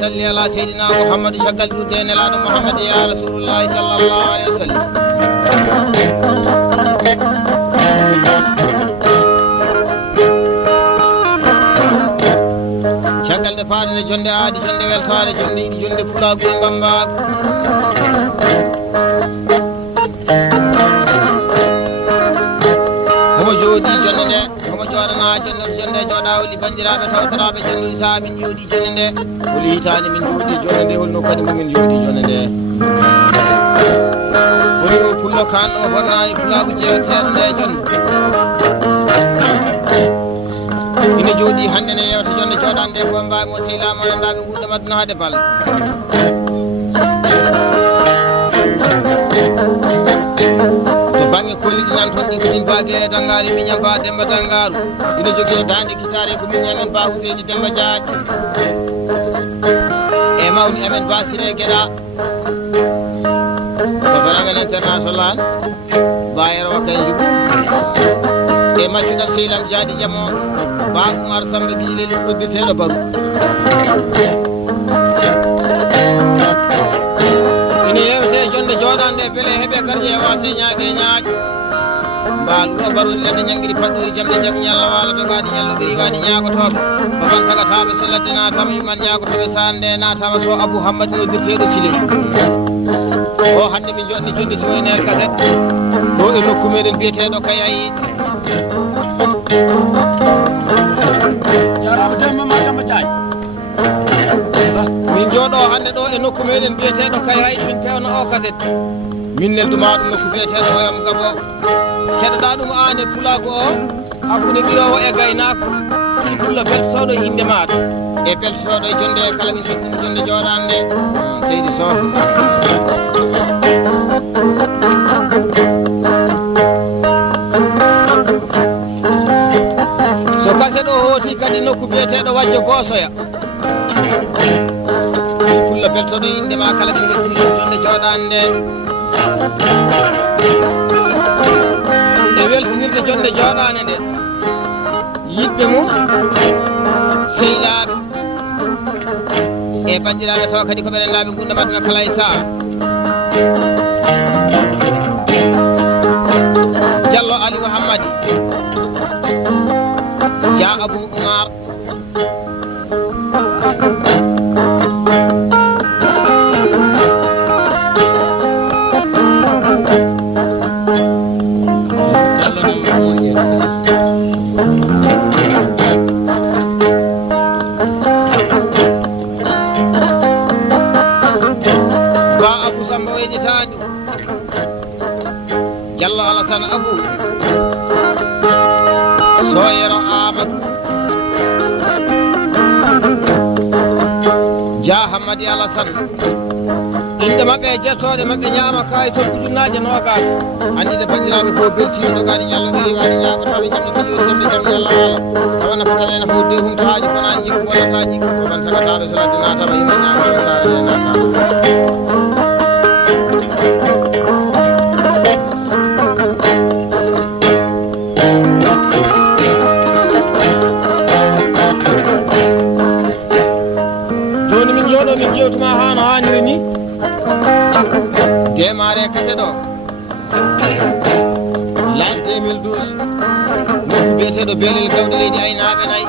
صل على سيدنا محمد شكل الدين على محمد يا رسول الله صلى الله عليه وسلم شكل دفارين جند عادي جند والتار جند فلا بين بامبا هم جودي جند هم جورنا جند جوداولي بنجرابه توترابه جند سامي جودي جند ولي تاني من جودي جند ولنو كدي من جودي جند ولي فلو كان وفرناني فلا بجيوتند جند ina jodi hande ne yewta jonde jodande ko mbawi mo seyla mo nandaɓe ɓurde maduna hade bal to banggue kolliɗi nan toon ɗi komin ba Geele Dangarou miñam ba Demba Dangarou ina jogui dande kitare ko min amen ba Ousseyni Demba Diadji e mawni amen ba Siré Gueɗa sofere amen international bayero wakkay jugu e maccuɗam seylam Diadi Jamo ba Oumar Samba Geele ɗoddirteɗo baru ina yewte jonde joɗande beele heeɓe gardie wase ñaage ñaaƴo mbaluɗo barude ledde ñangguiri paɗɗori jamɗe jaam ñalla wala dogadi ñallogiri wadi ñagotoɓe baban sagataɓe so ladde natama yuman ñagotoɓe sande natama Sow Abou Hamady noddirteɗo Siley o hande min joɗni jonde siwoynere kaset ɗo e nokku meɗen biyeteɗo Kayayi min jooɗo hande ɗo e nokku meɗen biyeteɗo Kayayi min pewno o kaset min nelduma ɗum nokku biyeteɗo oyam gabo keɗoɗa ɗum an e pulago o hakkude ɓirowo e gaynako ɗi pulla beltotoɗo inde maɗa e beltotoɗo e jonde kala min ɓettini jonde joɗande seydi Sow so kaset o hooti kadi nokku biyeteɗo Wajjo Bosoya ɗi pulla beltoɗo inde ma kala min ɓettini jonde joɗande e weltinirde jonde joɗande nde yiɗɓe mum sehilaɓe e bandiraɓe taw kadi ko ɓeɗenlaɓe gunda maduna kala e saha Diallo Aliou Hamady Dia Abou Oumar Diallo Alassane Abou Soyero Amadou Dia Hamady Alassane inde mabɓe e jettode mabɓe ñaama kayi toon ujunnaje nogas andide bandiraɓe ko beltino dogani ñallo gari wadi ñagotoɓe jamde fajori jamde jaam ñalla wala tawana fotanene fo de humtahaji konani jikku wallata jikku ko ban sagataɓe so ladde natama yima ñagoɓe sarane natama min jewtuma ha no hanniri ni démarré kaset o l'an 2012 nokku biyeteɗo Belel Gawɗe leydi aynaɓe nayyi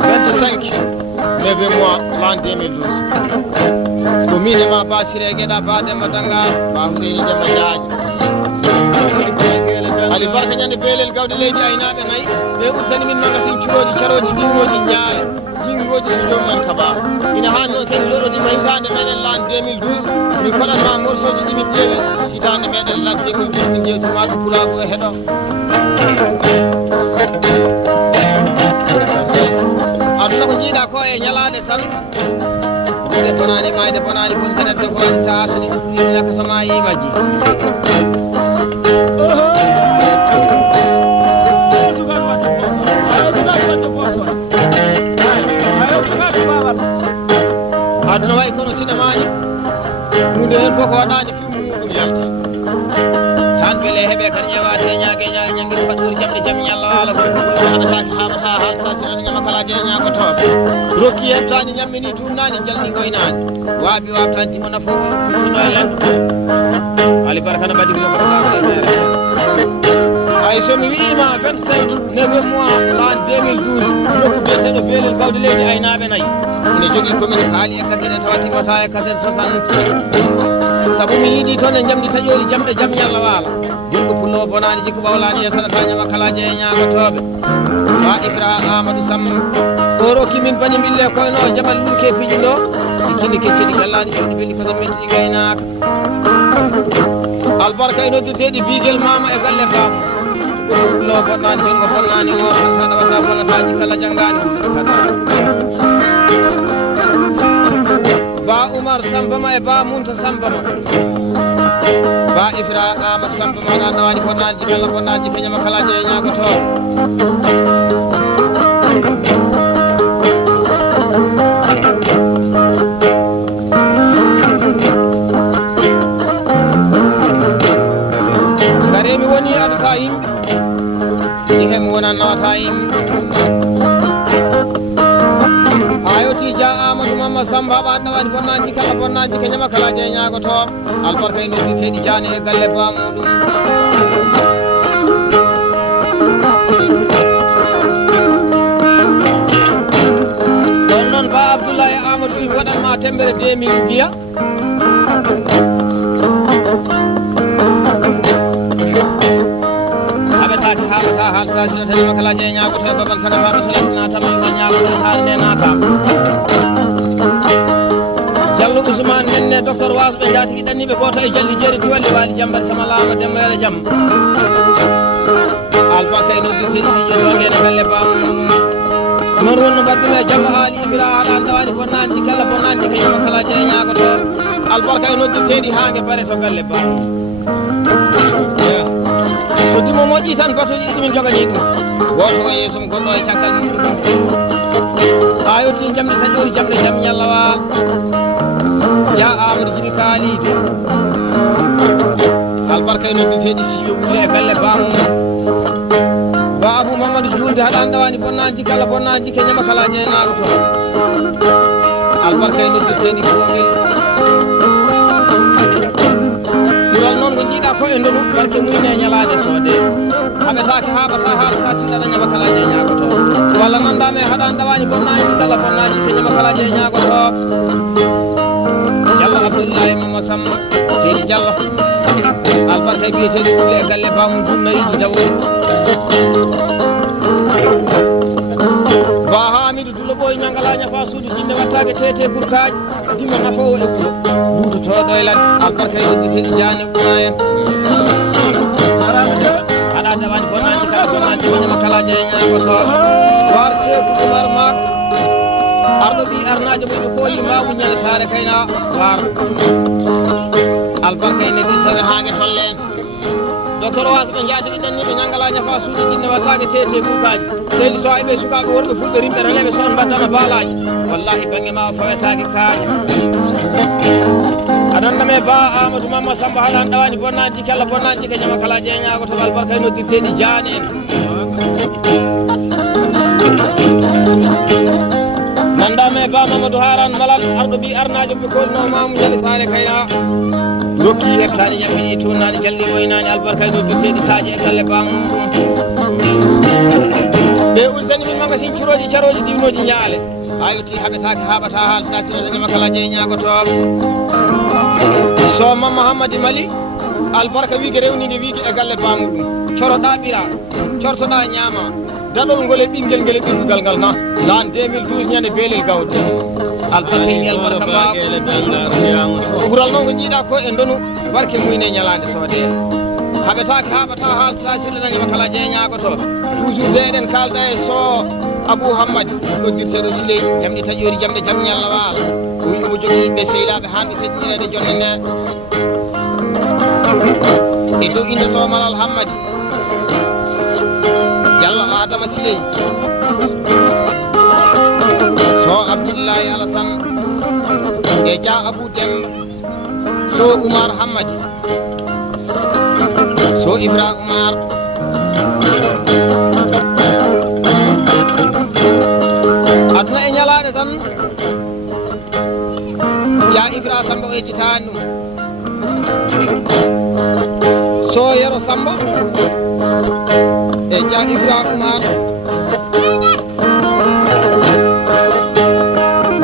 25 9 mois l'an 2012 ko min e ma ba Siré Gueɗa ba Demba Dangarou ba Ousseyni Demba Diadji ali barka ñande Belel Gawɗe leydi aynaɓe nayyi ɓe ɓurtani min magasin curoji caroji ɗingoji jaale jingoji so jomumen kabama ina hani noon sen joɗodima hitande meɗen l'an 2012 min koɗanma morceau ji ɗimin ƴeewe hitande meɗen l'an 2012 min jewtima ɗo pulago e heeɗo aduna ko jiiɗa ko e ñalade tan de bonani mayde bonani bontanedde ko waɗi saha so ɗiɗi ɓuuri laka so ma yimaji hunde hen fof ko waɗani fimu ɗum yalti tan beele heeɓe kadi ƴewate ñague ñanguiri paɗori jamɗe jaam ñalla wala ko haɓataki haɓata halsatino ñama kala je ñagotoɓe rokki heɓtani ñammini tunnani jalni goynani waaɓi wabtan timo nafo ɗo e landu ali barakana mbaɗi ko ay somi wiima 25 9 mois l'an 2012 nokku biyeteɗo beelel gawde leydi aynaɓe nayyi ine jogui commune haali e kasene tawa timmata e kasene 60 saabu mi yiiɗi toon e jamdi taƴori jamɗe jaam ñalla waala jikko pullo o bonani jikko ɓawlani e saɗata ñama kalaje e ñagotoɓe ha ibra amadou samma o rokki min bani mbille koyno jamal luuke piƴu ɗo ikkindi kecceɗi gallani jawdi belli koso mettiɗi gaynaka albarka e noddirteɗi biiguel mama e galle bamo lo bonnani fen ko bonnani o tan ɗawata bonnataji kala janggani ba oumar sambama e ba munta sambama ba ifra amadou sambama ɗan ɗawani bonnaji kala bonnaji keñama kala je ñagoto garemi woni adata yimɓe jihemi wonan nawata yimɓe ayoti dia amadou mamma samba ɓan ɗawani bonnaji kala bonnaji keñama kala je ñagotoɓe albarka e noddirteɗi jani e galle bamuɗum ɗon noon ba abdoulaye amadou imi waɗanma tembere 2000 mbiya haɓetaki haɓata haaltasi tañima kala je ñagoto e baban sagataɓe solatnatama ima ñagoto saare nde naata Diallo Ousmane nenne docteur Waso ɓe jatigi ɗanniɓe goto e jalli jeeri tiwalle waali jambare sama lama dembayere jaam albarka e noddirteɗi ɗiƴo jongene galle bam non wonno mbaɗɗume Diallo haali ibira aɗan ɗawani bonnaji kala bonnaji kañuma kala je ñagoto albarka e noddirteɗi hangue bare to galle bam so dimo moƴƴi tan batoji ɗiɗi min jogani ɗum goto o yeeso m goɗɗo e caggal muɗum a yetti jamde taƴori jamde jaam ñallawal dia amadou jiɓi kaalido albarka e noddirteɗi siyo ɓuule e galle bamum ba abou mamadou julde haɗan ɗawani bonnaji kala bonnaji keñama kala jeynago to albarka e noddirteɗi gongel ɓural noon ko jiiɗa ko e ndonu barke muyne ñalade soode haɓetake haɓata haalata tillaɗa ñama kala je ñagoto walla nandame haɗan ɗawani bonnaji kala bonnaji keñama kala je ñagoto Diallo Abdoulaye Mama Samma Seydi Diallo albarka biyeteɗi ɓulle e galle bamum junnayiji dawori ba hamidou dulo ɓoy ñangala ñafa suudu jinne wattake tete gurkaji dimma nafowo e wuuro buutotoɗo e ladde albarka e noddirteɗi jani una en haɗa dawani bonnaji kala bonnaji keñama kala je ñagoto war seku oumar mak arɗo ɓi arnajo moɓe kooli mbawu ñande saare kayna war albarka e noddirteɗe hangue tolle docteur Waso ɓe jatiɗi ɗanniɓe ñangala ñafa suudu jinne wattake tete gurkaji seydi so eɓe sukaɓe worɓe fulɓe rimɓe releɓe son mbaddama baalaji wallahi banggue ma o fawetaki kaaƴa aɗanname ba amadou mamma samba haɗan ɗawani bonnaji kala bonnaji ke ñama kala jeeñago to albarka e noddirteɗi jani en nandame ba mamadou haran malal arɗo ɓi arnajo ɓe kolno mamu ñande saare kayna rokki heɓtani ñammini tunnani jalli woynani albarka e noddirteɗi saji e galle bamum ɓe ultani min magasin curoji caroji diwnoji ñaale a yetti haɓetake haɓata haalata sinoto ñama kala jeeñagotoɓe so mamma hamady mali albarka wiige rewnide wiige e galle bamuɗum coroɗa ɓira cortoɗa ñaama daɗol ngol e ɓinguel ngel e ɓirdugal ngal na lan 2012 ñande beelel gawde albarka e albarka mba ɓural noon ko jiiɗa ko e ndonu barke muyne ñalade soode haɓetake haɓata haalata sirlanima kala jeeñagotoɓe toujours de eɗen kalda e so abou hamady noddirteɗo siley jamɗi taƴori jamɗe jaam ñalla waala o wi omo jogui yimɓe sehilaɓe hanɓe feƴƴinede jonne nde e dow inde so malal hamady Diallo adama siley so abdoullahi alassane e dia abou demba Sow Oumar Hamady Sow Ibra Oumar aduna e ñalaɗe tan ya Ibra Samba o ejjitani ɗum Sow Yero Samba e ja Ibra Oumar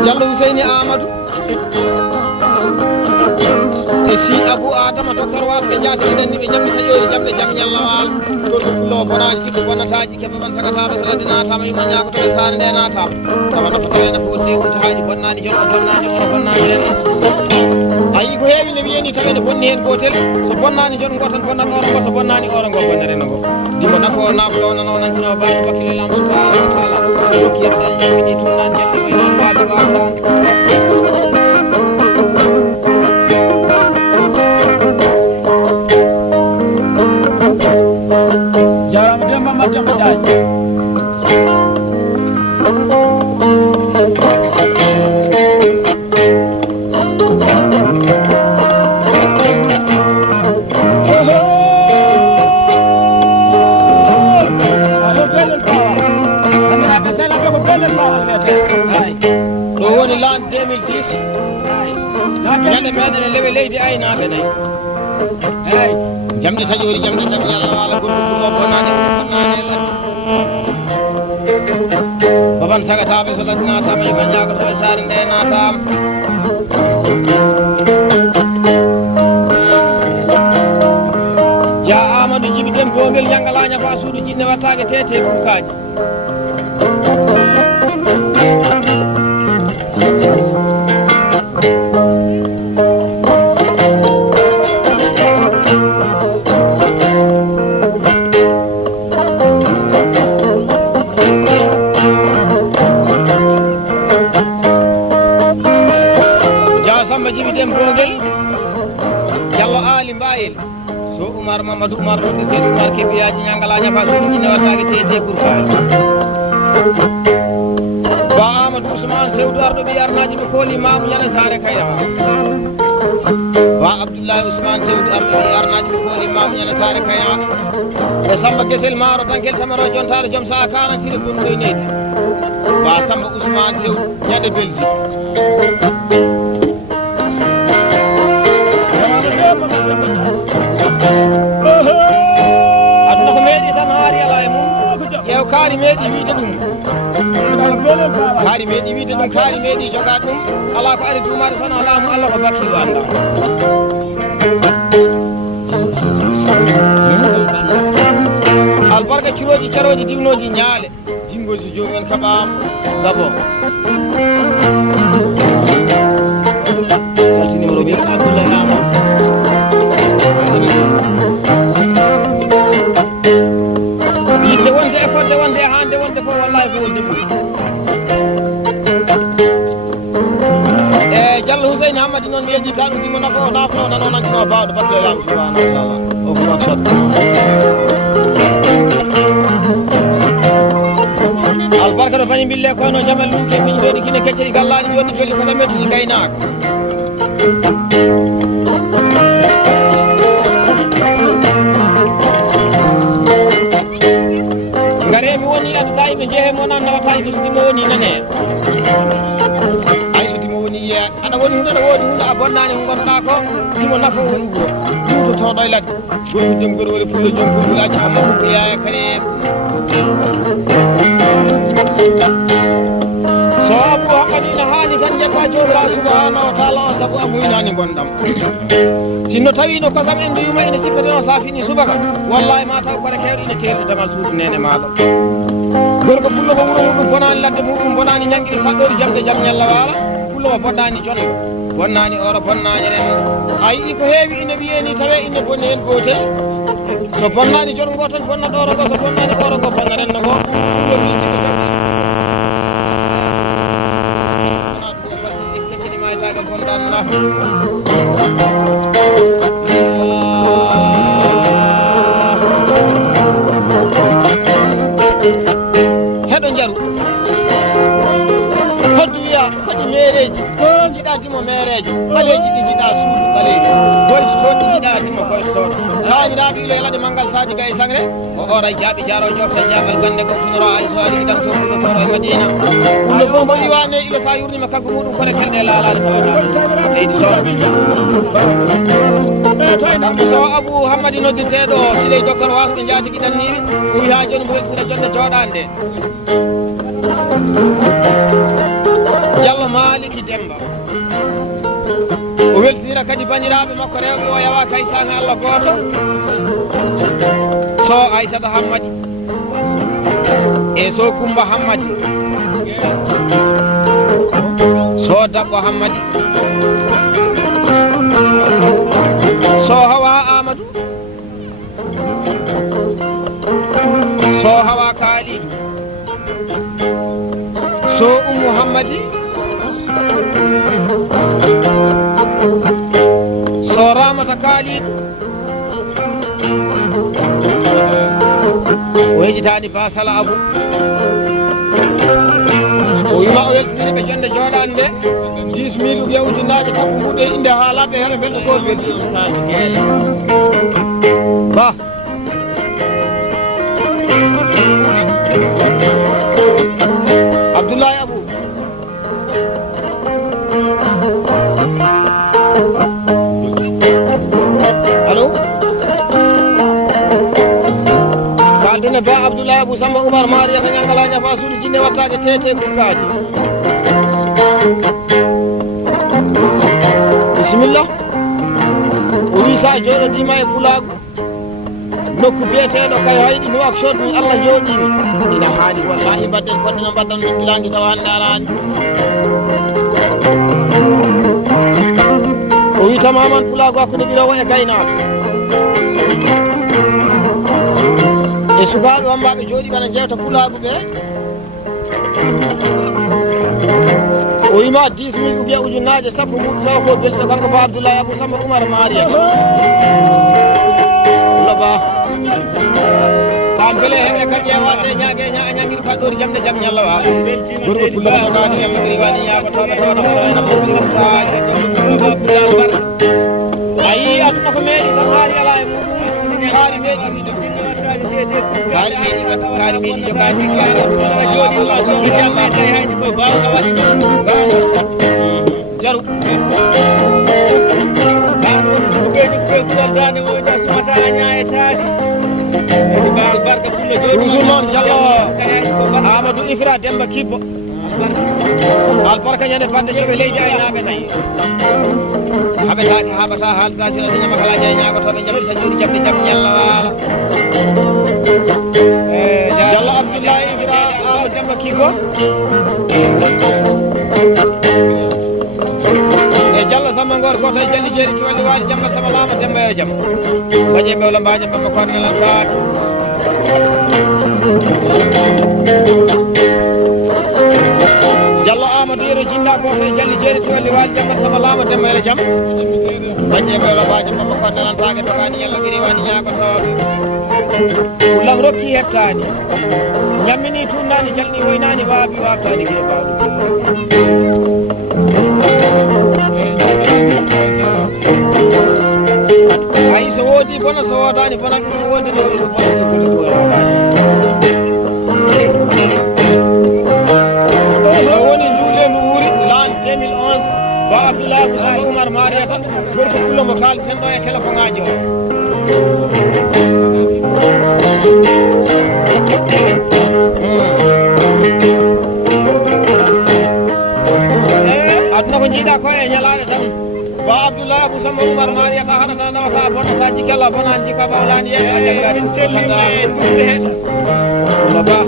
Diallo Ouseyni Amadou e Sow Abou Adama docteur was ɓe jaati ɓe denni ɓe jamɗi taƴori jamɗe jam ñallawal gonɗo pullowo bonaji jiɗɗo bonnataji keɓe ɓan sagataɓe so ladde natama yuma ñagoto e sare nde natama tawa nafa tawe nafa wonde hutaji bonnani jonɗo bonnani oro bonnani en ayi ko heewi ne wiyeni tawe ne bonni hen gotel so bonnani jon gotan bonnan oro ngo so bonnani oro ngo bonnareno ngo dimo nafo naflo nano nantino baɗi wakkile lam subhanahu wa taala dokki yerɗal ñammiɗi tumnan jalɗi way noon waade wawɗa jarama demba maddema jaaji ɗo woni l'an 2010 ñande meɗen e lewe leydi aynaɓe nayyi eyyi jamɗe taƴori jamɗe jam Allah wala gonɗo ɗum o bonnani baban sagataɓe so ladde natama yima ñagoto e sare nde natama ja Amadou Djiby Dembogel ñangalaña fa suudu jinne wattake tete kukaji Djiby Dembogel Diallo Ali Mbayel Sow Oumar Mamadou Oumar roddirteɗo Oumar keɓiyaji ñangalaña fa suudu jinne wattake tete kukaji ba Amadou Ousmane Sewdu arɗo ɓi arnaji ɓe kooli mamu ñana sare kayrawa ba Abdoullahi Ousmane Sewdu arɗo ɓi arnaji ɓe kooli mamu ñana sare kayrawa e Samba Guesel Maro tankel tamaro jontaɗo joom sa 40 gonɗo e neydi ba Samba Ousmane Sewdu ñande Belgique aduna ko meeɗi tan haari ala e mum ƴeew kaari meeɗi wiide ɗum kaari meeɗi wiide ɗum kaari meeɗi joga ɗum ala ko ari dumade tan alaamu Allah ko bakkilu anda albarka curoji caroji dimnoji ñaale jingoji jomumen kaɓam gabon alti numéro ɓe Abdoulaye Amadou yidde wonde e fodde wonde e hande wonde fof wallahi ko wonde ɗum e Diallo Ouseyni Hamady noon mi yejjita ɗum dimo nafo nafno nano nantino bawɗo bakkile lam subhanahu wa taala o ko maksad albarka ɗo bani bille koyno jamal ɗum ke fiñi ɗoɗi kine kecce ɗi gallaɗi joni felli kono mettuɗi gaynaka garemi woni addata yimɓe jeehe mo nan nawata yimɓe so dimo woni nane ay so dimo woni yiya aɗa woni hunde aɗa woodi hunde a bonnani ko gonɗa ko dimo nafo woni wuro dutotoɗo e ladde gorko joom gor woni pullo joom pululaji amma ko yaya kane so Abou haqqani no haani tan jetta jomirawo subhanahu wa taala o saabu a muynani gonɗam sinno tawi no kosam en nduyuma ene sikkateno sa fini subaka wallahi ma taw kore kewɗo ine keerɗo damal suudu nene maɗo gorko pullo ko wuro muɗum bonani ladde muɗum bonani ñanguiri paɗɗori jamde jaam ñalla wala pullo o bonnani jongo bonnani oro bonnani ren a yii ko heewi ine wiyeni tawe ine bonni hen gotel so bonnani jon ngo tan bonnat oro ngo so bonnani oro ngo bonna renno ngo heɗo jaru hoddu wiya hoɗi mere ɓaleeji toon jiɗa timo meerejo ɓaleeji ɗi jiɗa suudu ɓaleeji goyji toon ɗi jiɗa timo koyto toon laaniraɓe ilo elade manggal sadio gay sangre o oray jaaɓi jaro jofta jamal gande ko funoro ali so ari gidan toon ɗo toro e madina ɗumɗo fof mo iwane ilo sa yurnima kaggo muɗum kone kelɗe laalade tawata seydi kamɓe Sow Abou hamady noddirteɗo siley docteur wasɓe jaatigui ɗanniɓe o wi ha joni mo weltira jonde jooɗande Diallo Maliki Demba o weltinira kadi baniraɓe makko rewɓe o yawa kay sanga Allah goto Sow Aissata Hamady e Sow Coumba Hamady Sow Dabbo Hamady Sow Hawa Amadou Sow Hawa Kalidou Sow Oumou Hamady Sow Ramata Kalidou o hejitani ba Sala Abou o wima o weltiniri ɓe jonde jooɗande 10 000 uɓe ujunnaje sappo muɗe inde haalaɓe hele felɗo ko welti ba Abdoulaye Abou allo kaldene ba Abdoulaye Abou Samba Oumar Mariata ñangala ñafa suudu jinne wattade tete gurkaji bisimilla o wi sa jooɗodima e Fulago nokku biyeteɗo kay hayɗi Nouakchott ni Allah jooɗimi ina haali wallahi mbadden fodde no mbaddan min gilangi tawa hande arani o wi tamaman Fulago hakkude ɓirowo e gaynaɓe e sukaɓe wambaɓe jooɗi ɓana jewta Fulago ɓe o wima 10 000 uɓe ujunnaje sappo muɗum taw ko belto kanko ba Abdoulaye Abou Samba Oumar Maria ba kam beele heɓe kadi e wase ñague ñaguiɗi paɗɗori jamde jaam ñalla waala gorko pullano gani yalla gari wani ñagotoɓe towna moɗoena moɓilataji ayi aduna ko meeɗi tan haali ala e muɗum haali meeɗi jogaji jooɗi jammade haydi ko bawɗa waɗi jaru dane wona sumata ñayetade barka fullo toujours noon Diallo Amadou Ifra Demba Kibbo albarka ñande fadde joɓe leydi aynaɓe nayyi haɓetake haɓata haalta sino ñamakala jay ñagotoɓe jamɗita joni jamɗe jaam ñalla waala Diallo Abdoulaye Ifra Amadou Demba Kibbo Diallo Samba Ngor goto e jalli jeeri cuwalli waali jamma sama lama demba e jaam baƴe ɓewla mbaje bamma kornelan saatu Diallo Amadou yero jinda goto e jalli jeeri cuwalli waali jamma sama lama demba e jaam baƴe ɓewla mbaje bamma kornelan taake dogani yallo guiri wani ñagotoɓe lam rokki hettani ñammini tunnani jalni woynani waabi wabtani guiri bawɗo ay so woodi bona so wodani bona ɗum woodi no woni juulemu wuuri l'an 2011 ba Abdoulaye Abou Samba Oumar Mariata gorko pullo mo kalten ɗo e téléphone ngaji o aduna ko jiiɗa ko e ñalade tan ba Abdoulaye Abou Samba Oumar Mariata haɗata nawata bona sa jikkalla bona jikka bawlani yeeso a jaggari ba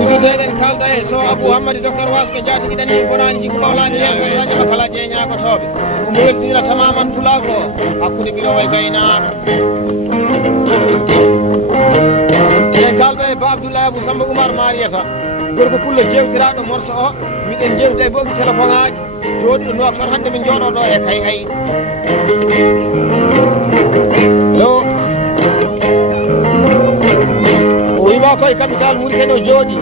usudeɗen kalda e Sow Abou Hamady docteur wasɓe jatigui ɗani bonani jikku bawlani yeeso radio makala jeeñagotoɓe omo weltinira tamaman Fulago hakkude ɓirowo e gaynaɓe eɗen kalda e ba Abdoulaye Abou Samba Oumar Mariata gorko pullo jewtiraɗo morso o miɗen jewta e bogi téléphone aji jooɗi ɗo Nouakchott hande min jooɗo ɗo e kay hay yo o wima koye capital Mauritanie o jooɗi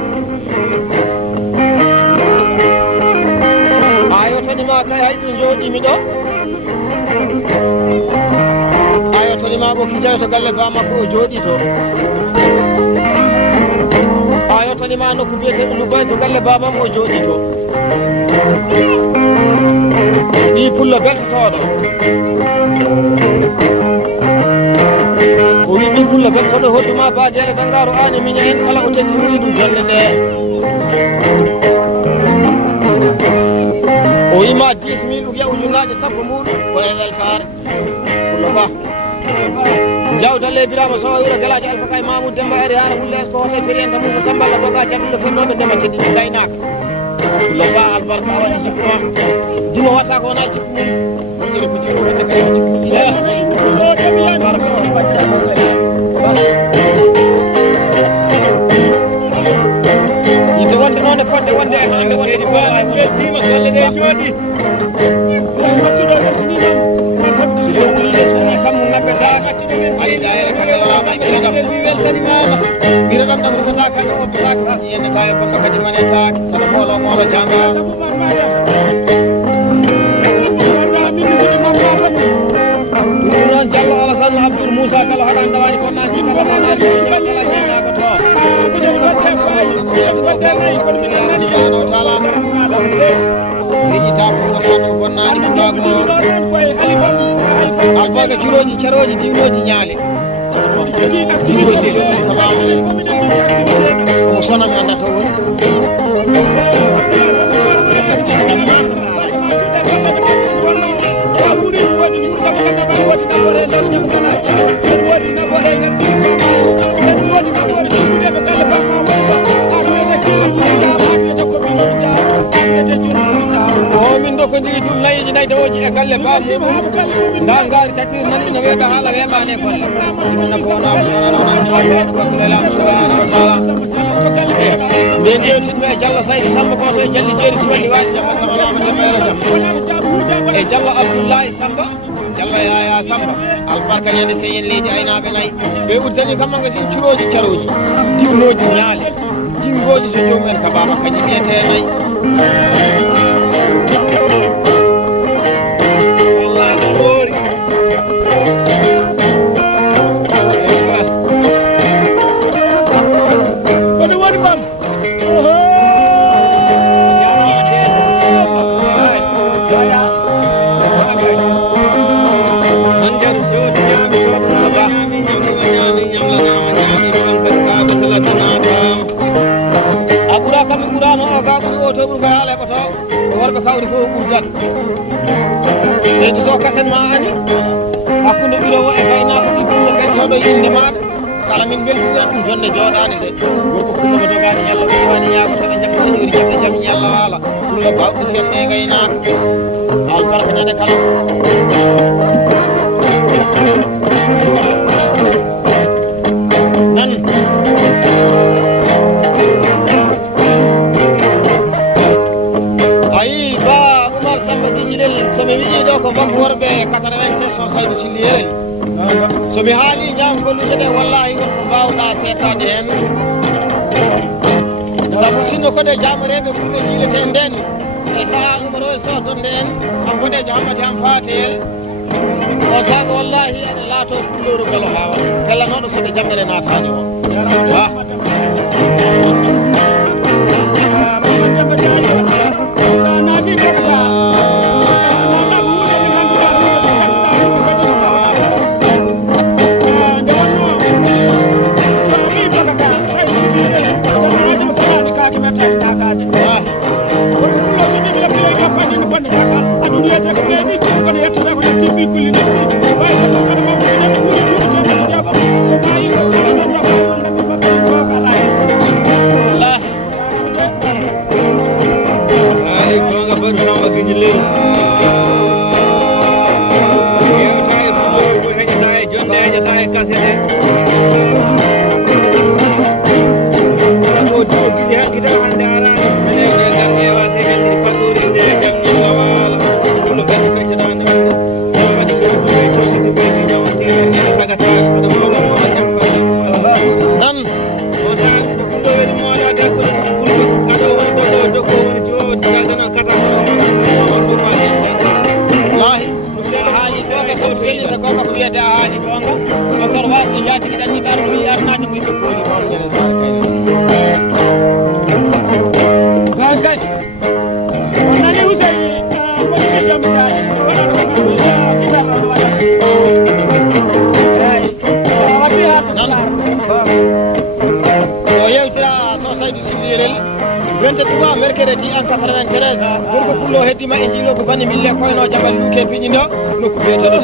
kay hayɗo jooɗimi ɗo ayotonima ɓokki jawi to galle ba makko o jooɗi to ayotonima nokku biyeteɗo Lubay to galle babam o jooɗi to ɗi pullo beltotoɗo o wi ɗi pullo beltoɗo hodduma ba Geele Dangarou an e miña hen kala o teddiniri ɗum jonde nde o wima 10 000 ugiya ujunnaje 10 muɗum ko e weltare pullo ba jawdalle Birama Sow wuro Gelaji Alpha Kay Mamoudou Demba ari hana hulle es ko hoto biriyenta Moussa Samballa doga jabɓuɗo fennoɓe ndema teddini gaynaka pullo ba albarka a waɗi jippu ma dimo watta ko wona jippu mum wonɗiri ko jippu wonde kay jippu yimɓe wonde noon e fodde wonde e hande wonde tima golle ɗe jooɗi wattuɗo weltinimam so yo wuli lesoni kam mo ngabbetaka ayi dayere kaɗelama ɓireɗam weltanimama ɓireɗam ɗam rufata kadi obbitaka yenne tawi bonɗo kadi manetake saɗa boolo moɗo jangama ɗum noon Diallo Alassane Abdoul Moussa kala haɗan dawani ko naji kala manaji kala ñeñako to taala rijita koɗo bonnani ɗumɗako alfaga curoji caroji diwnoji ñaale jiroji omo sonami anda to woni min ɗo ko ndiri ɗum nayiji nayi dawoji e galle ba muɗum nda gaari tatir nani no weeɓa haala weeɓani golle ɗum nafonaɓeɗoɓakkulelam subhanahu wa taala nden ƴewtinɓe e Diallo Saydou Samba ko to e jalli jeeri suwaɗi waɗi jamma samanama jammayro jam e Diallo Abdoulaye Samba Diallo Yaya Samba albarka ñande seyen leydi aynaɓe nayyi ɓe uddani kam manga sin curoji caroji diwnoji ñaale jingoji so jomumen ka baba kañi wiyete nayyi worɓe kawri fof ɓurdat seydi so kasen ma ani hakkude ɓirowo e gaynako ɗi ɗumno beltoɗo inde maɗa kala min beltuɗen ɗum jonde jooɗade nde gorko pullomo dogani ñalla ɓeywani yagotoɗe jamɓe seɗori jamɗe jaam ñalla waala pullo bawɗo fenne e gaynako albarka ñande kala nan somi wiƴi ɗo ko banggue worɓe 96 o Saydou Silly yerani somi haali ñam gollude ɗe wallahi wonko mbawɗa settade hen saabu sinno kode jamareɓe fulɓe jiilete nden e saaha umaro e sotonde en am boɗejo hammati ham fatel on saaga wallahi ene laato kulloru galo hawa pellanoɗo soɓe jammere natani o wa 23 mercredi en 93 gorko pullo heddima e jiilo ko bani mille koyno jabal luke piñiɗo nokku biyeteɗo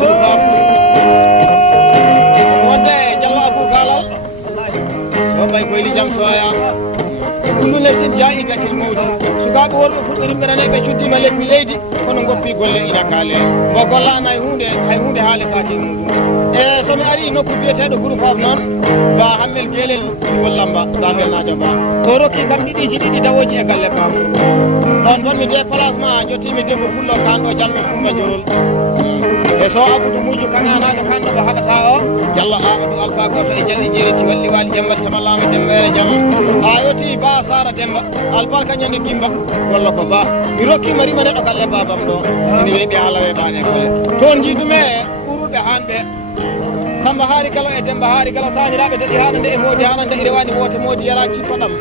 wonde Diallo Abou kalal so mbay koyli jam soya kullu nafsin ja'iqatil mawti sukaɓe worɓe fuɗɗorima rane ɓe cuddima leppi leydi kono goppi golle ina kaale mo gollana hay hunde haaletake muɗum e somi ari nokku biyeteɗo groupe of noon ba hammel guelel gollamba damelnajo ba o rokki kam ɗiɗi dawoji e galle bam ɗon bonmi déplacement jottimi debbo pullo kanɗo jalɓe fumba jorol e Sow Abou muju kaŋanaɗo kanɗo ko haɗata o Diallo Amadou Alpha goto e jalɗi jeeri walli wali jambal samallama dembere jam a yoti ba Sara Demba albarka ñande gimba walla ko ba mi rokkima rima neɗɗo galle babam ɗo ene weeɓi haala weeɓani gole toon jiidume ɓuruɓe hanɓe Samba haari kala e Demba haari kala tañiraɓe daɗi haɗa nde e moodi haɗa nde rewani woto moodi yara cippaɗam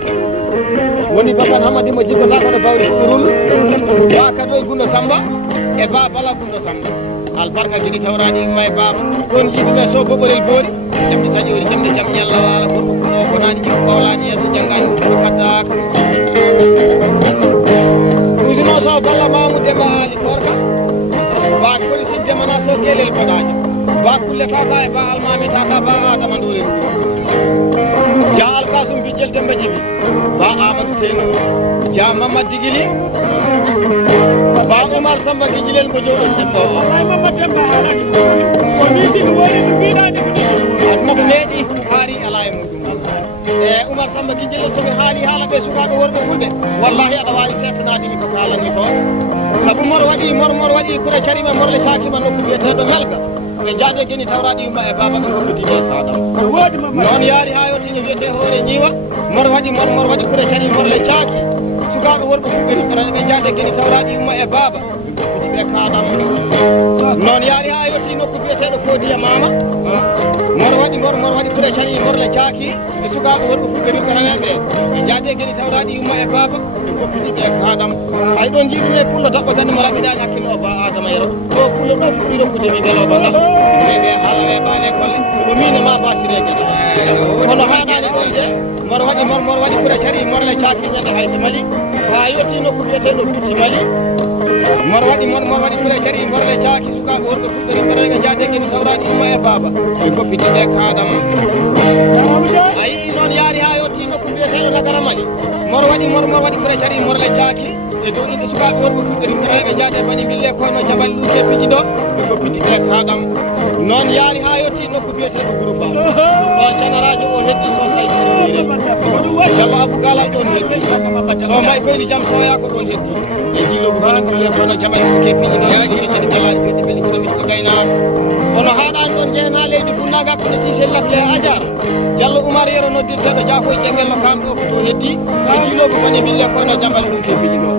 woni baban hamady mo jippata kono bawɗi ɓurul ba kadoy gundo Samba e ba bala gundo Samba albarka guiɗi tawrani imma e baba ɗon jiiduɓe so boɓorel boori jamɗi taƴori jamde jam ñalla wala gorko kuno konani jikko bawlani yeeso janggani ɗo kaddaka usino so balla mamou Demba haali torka ba koni sidde mana so guelel boɗaji ba kulle tata e ba almami tata ba adama nduren ja alkasum bijjel Demba Djibi ba Amadou Seynou ja Mamadou Digili ba Oumar Samba Guijilel ko joɗon tembo ay Mamadou Demba haarani ko miti no wori no biɗani ko meeɗi haari ala e muɗum e Oumar Samba Guijilel somi haali haala ɓe sukaɓe worɓe fulɓe wallahi aɗa wawi settanadimi ko kalanmi ko saabu mor waɗi kure carima morle cakima nokku biyeteɗo melga e jaade geni tawraɗi yumma e baba ɗum golludimi e kaɗam noon yaari ha yottino wiyete hoore ñiiwa mor waɗi kure cari morle caaki sukaɓe worɓe fulɓe ribɓerane ɓe jaade geni tawraɗi yumma e baba golludimi e kaɗam noon yaari ha yotti nokku biyeteɗo Fodiya Mama mor waɗi kure cari morle caaki e sukaɓe worɓe fulɓe ribɓeraneɓe e jaade geni tawraɗi yumma e baba ɓe golludimi e kaɗam hay ɗon jiiɗume pullo dabɓo tan mo raɓiɗani hakkille o ba Adama Yero o pullo ɗo fuɗɗi rokkudemi beloba ngal weɓe haala weɓani golle ko mino ma basireje kono haɗani ɗon de mor waɗi kure cari morle caaki ñande hayde Mali ha yetti nokku biyeteɗo Biti Mali mor waɗi kure cari morle caaki sukaɓe worɓe fulɓe ribɓeraɓe jaade geni tawraɗi umma e baba e goppitiɗe kaɗam a yii noon yaari ha yetti nokku biyeteɗo Nagara Mali mor waɗi kure cari morle caaki e dow inde sukaɓe worɓe fulɓe ribɓeraɓe jaade bani mille koyno jabal luuke piƴi ɗo ɓe goppitiɗe kaɗam noon yaari ha yetti nokku biyeteɗo groupe on canarajo o heddi society civile Diallo Abou galal ɗon heddi so mbay koyni jam soya ko ɗon heddi e jilogo bani mille koyno jabal luuke piƴi ɗo kadi jalaɗi kadi beli kono miɗo gaynako kono haɗani ɗon jeena leydi funnaga kono tisel lafle Adiar Diallo Oumar Yero noddirteɗo jaafoye janguel no kan ɗo ko to heddi e jilogo bani mille koyno jabal luuke piƴi ɗo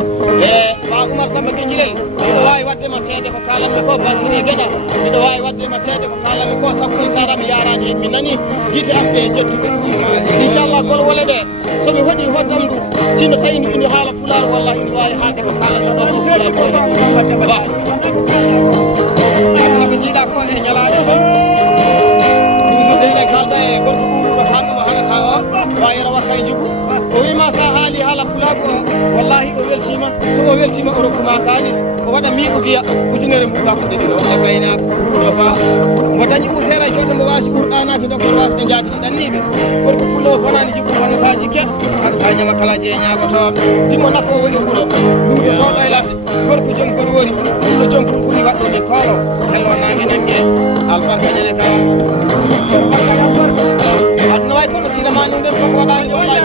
e ba Oumar Samba Guijilel miɗo wawi waddema seede ko kalanmi ko basiri gueɗa miɗo wawi waddema seede ko kalanmi ko sakko sara mi yarani hen mi nani guite am ɗe jettuɓe inchallah gol wole ɗe somi hoɗi hoddam ndu sino tawi ndu ino haala pular wallahi ine wawi haalde ko kalanno ɗo ko jiiɗa ko e ñalaɗe toujours ɗeɗe kalda e gorko ɓuuɗo kalɗomo haɗata o wayira wakka e jugu o wima sa haali haala pulago o wallahi o weltima so o weltima o rokkuma kalis o waɗa miiɓo giya ujunere mbuɗa ko ɗeɗi ɗo walla gaynako ɗo fa mo dañi usere joto mbo wasi ɓurɗanaki docteur wasde jaati ɗanniɓe gorko pullo bonani jikku wonataji ke haɗata ñama kala jeeñagotoɓe timo nafo woni ɓuuro ɗumde toɗo e lafde gorko joom kono woni ɗo joom ko ɓuuri waɗɗode koolo hello nangue nangue albarka ñane kawa aduna way kono sinama ni nden fof waɗani wallahi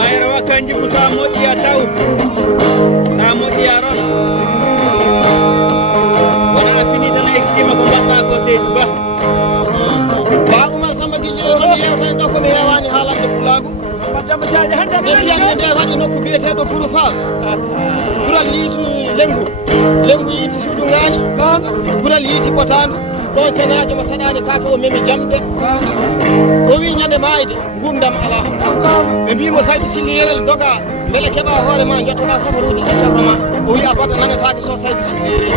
wayra wakkanji ko sa moƴƴiya taw sa moƴƴiya ron wona a fini tan ekkima ko mbaɗɗa ko Seydou Ba Oumar Samba Guijilel komi yewtani ɗo komi hewani haalande pulagu ɓe nde waɗi nokku biyeteɗo Bourou Fall ɓural yiiti lengu yiiti suudu ngani ɓural yiiti ɓotandu ɗon cenajo mo saɗani kaka o memi jamɗe o wi ñande mayde gurdam ala ɓe mbimo saydi silli yerel doga bele keɓa hoore ma jettoɗa safaruji ƴettawro ma o wiya baɗɗo nanatake so saydi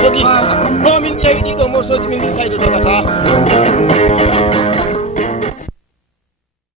jogi ɗo min ƴeewi ɗiɗo morceau ji min mbi saydi jogata